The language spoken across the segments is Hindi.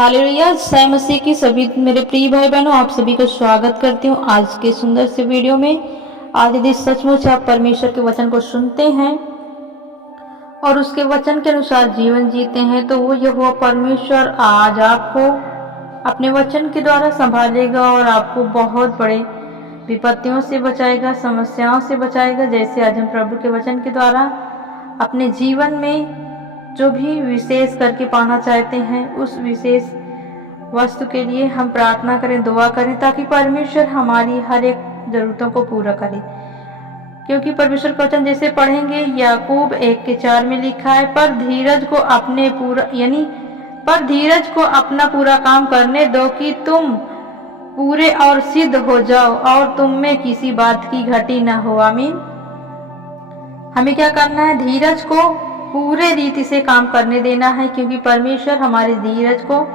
हालेलुया। जय मसीह की सभी मेरे प्रिय भाई बहनों, आप सभी का स्वागत करती हूँ आज के सुंदर से वीडियो में। आज यदि सचमुच आप परमेश्वर के वचन को सुनते हैं और उसके वचन के अनुसार जीवन जीते हैं तो वो यहोवा परमेश्वर आज आपको अपने वचन के द्वारा संभालेगा और आपको बहुत बड़े विपत्तियों से बचाएगा, समस्याओं से बचाएगा। जैसे आज हम प्रभु के वचन के द्वारा अपने जीवन में जो भी विशेष करके पाना चाहते हैं उस विशेष वस्तु के लिए हम प्रार्थना करें, दुआ करें, ताकि परमेश्वर हमारी हर एक जरूरतों को पूरा करे। क्योंकि परमेश्वर का वचन जैसे पढ़ेंगे, याकूब 1:4 में लिखा है, पर धीरज को अपना पूरा काम करने दो कि तुम पूरे और सिद्ध हो जाओ और तुम में किसी बात की घटी न हो। आमीन। हमें क्या करना है? धीरज को पूरे रीति से काम करने देना है, क्योंकि परमेश्वर हमारे धीरज को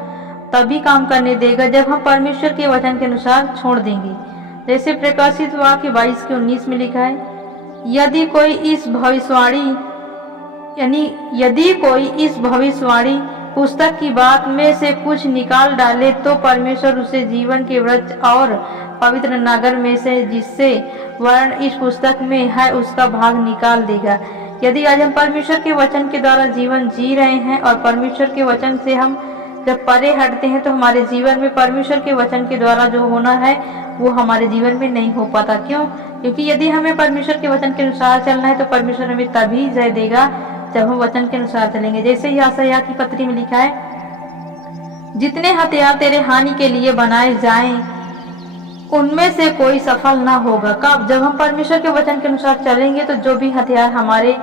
तभी काम करने देगा जब हम परमेश्वर के वचन के अनुसार छोड़ देंगे। जैसे प्रकाशित वाक्य 22:19 में लिखा है, यदि कोई इस भविष्यवाणी पुस्तक की बात में से कुछ निकाल डाले तो परमेश्वर उसे जीवन के वृक्ष और पवित्र नगर में से जिससे वर्ण इस पुस्तक में है उसका भाग निकाल देगा। यदि आज हम परमेश्वर के वचन के द्वारा जीवन जी रहे हैं और परमेश्वर के वचन से हम जब परे हटते हैं तो हमारे जीवन में परमेश्वर के वचन के द्वारा जो होना है वो हमारे जीवन में नहीं हो पाता। क्यों? क्योंकि यदि हमें परमेश्वर के वचन के अनुसार चलना है तो परमेश्वर हमें तभी जय देगा जब हम वचन के अनुसार चलेंगे। जैसे ही यशायाह की पत्री में लिखा है, जितने हथियार तेरे हानि के लिए बनाए जाएं उनमें से कोई सफल ना होगा। कब? जब हम परमेश्वर के वचन के अनुसार चलेंगे तो जो भी हथियार हमारे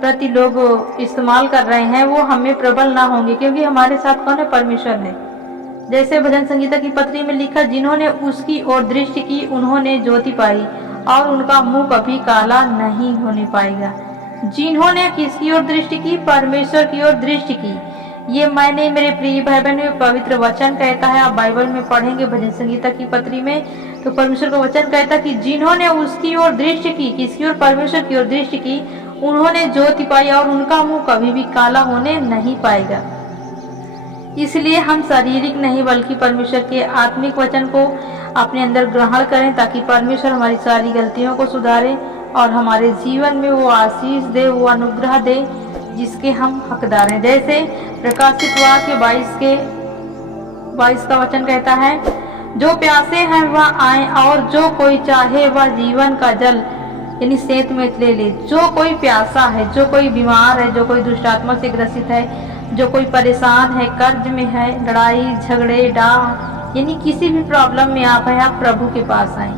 प्रति लोग इस्तेमाल कर रहे हैं वो हमें प्रबल ना होंगे, क्योंकि हमारे साथ कौन है? परमेश्वर है। जैसे भजन संगीता की पत्री में लिखा, जिन्होंने उसकी ओर दृष्टि की उन्होंने ज्योति पाई और उनका मुंह कभी काला नहीं होने पाएगा। जिन्होंने किसकी ओर दृष्टि की? परमेश्वर की ओर दृष्टि की। ये मैंने मेरे प्रिय भाई बहनों पवित्र वचन कहता है। आप बाइबल में पढ़ेंगे भजन संगीता की पत्री में तो परमेश्वर का वचन कहता है कि जिन्होंने उसकी ओर दृष्टि की, किसकी ओर? परमेश्वर की ओर दृष्टि की, उन्होंने ज्योति पाई और उनका मुंह कभी भी काला होने नहीं पाएगा। इसलिए हम शारीरिक नहीं बल्कि परमेश्वर के आत्मिक वचन को अपने अंदर ग्रहण करें, ताकि परमेश्वर हमारी सारी गलतियों को सुधारे और हमारे जीवन में वो आशीष दे, वो अनुग्रह दे जिसके हम हकदार हैं। जैसे प्रकाशित वाक्य 22 का वचन कहता है, जो प्यासे हैं वह आए और जो कोई चाहे वह जीवन का जल यानी सेत में ले ले। जो कोई प्यासा है, जो कोई बीमार है, जो कोई दुष्टात्मा से ग्रसित है, जो कोई परेशान है, कर्ज में है, लड़ाई झगड़े डाह यानी किसी भी प्रॉब्लम में आप हैं, आप प्रभु के पास आए,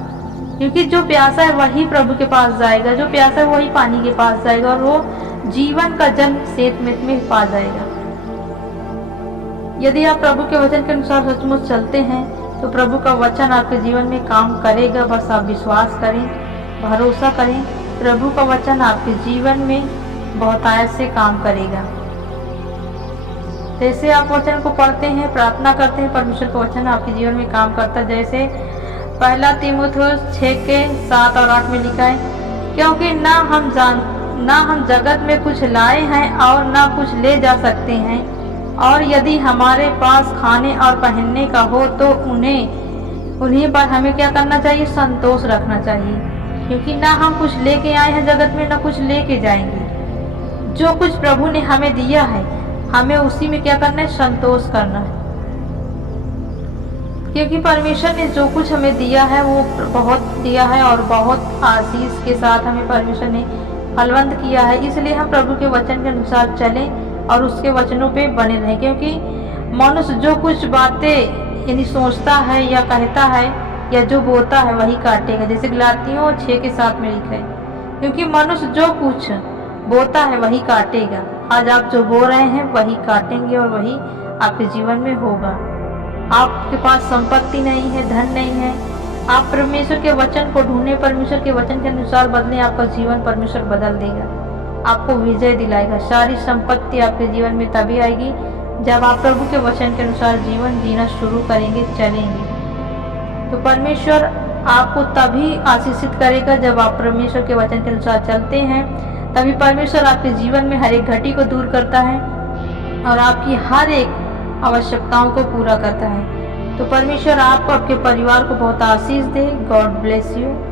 क्योंकि जो प्यासा है वही प्रभु के पास जाएगा, जो प्यासा है वही पानी के पास जाएगा और वो जीवन का जल सेत में पा जाएगा। यदि आप प्रभु के वचन के अनुसार सचमुच चलते हैं तो प्रभु का वचन आपके जीवन में काम करेगा। बस आप विश्वास करें, भरोसा करें, प्रभु का वचन आपके जीवन में बहुतायत से काम करेगा। जैसे आप वचन को पढ़ते हैं, प्रार्थना करते हैं, परमेश्वर का वचन आपके जीवन में काम करता है। जैसे 1 तीमुथियुस 6:7 और 8 में लिखा है, क्योंकि ना हम जगत में कुछ लाए हैं और ना कुछ ले जा सकते हैं, और यदि हमारे पास खाने और पहनने का हो तो उन्हीं पर हमें क्या करना चाहिए? संतोष रखना चाहिए, क्योंकि ना हम कुछ लेके आए हैं जगत में, ना कुछ लेके जाएंगे। जो कुछ प्रभु ने हमें दिया है हमें उसी में क्या करना है? संतोष करना है, क्योंकि परमेश्वर ने जो कुछ हमें दिया है वो बहुत दिया है और बहुत आशीष के साथ हमें परमेश्वर ने फलवंत किया है। इसलिए हम प्रभु के वचन के अनुसार चलें और उसके वचनों पे बने रहें, क्योंकि मनुष्य जो कुछ बातें यानी सोचता है या कहता है या जो बोता है वही काटेगा। जैसे गलातियों 6:7 में लिखा है, क्योंकि मनुष्य जो कुछ बोता है वही काटेगा। आज आप जो बो रहे हैं वही काटेंगे और वही आपके जीवन में होगा। आपके पास संपत्ति नहीं है, धन नहीं है, आप परमेश्वर के वचन को ढूंढें, परमेश्वर के वचन के अनुसार बदलें, आपका जीवन परमेश्वर बदल देगा, आपको विजय दिलाएगा। सारी संपत्ति आपके जीवन में तभी आएगी जब आप प्रभु के वचन के अनुसार जीवन जीना शुरू करेंगे, चलेंगे। तो परमेश्वर आपको तभी आशीषित करेगा जब आप परमेश्वर के वचन के अनुसार चलते हैं। तभी परमेश्वर आपके जीवन में हर एक घटी को दूर करता है और आपकी हर एक आवश्यकताओं को पूरा करता है। तो परमेश्वर आपको, आपके परिवार को बहुत आशीष दे। God bless you.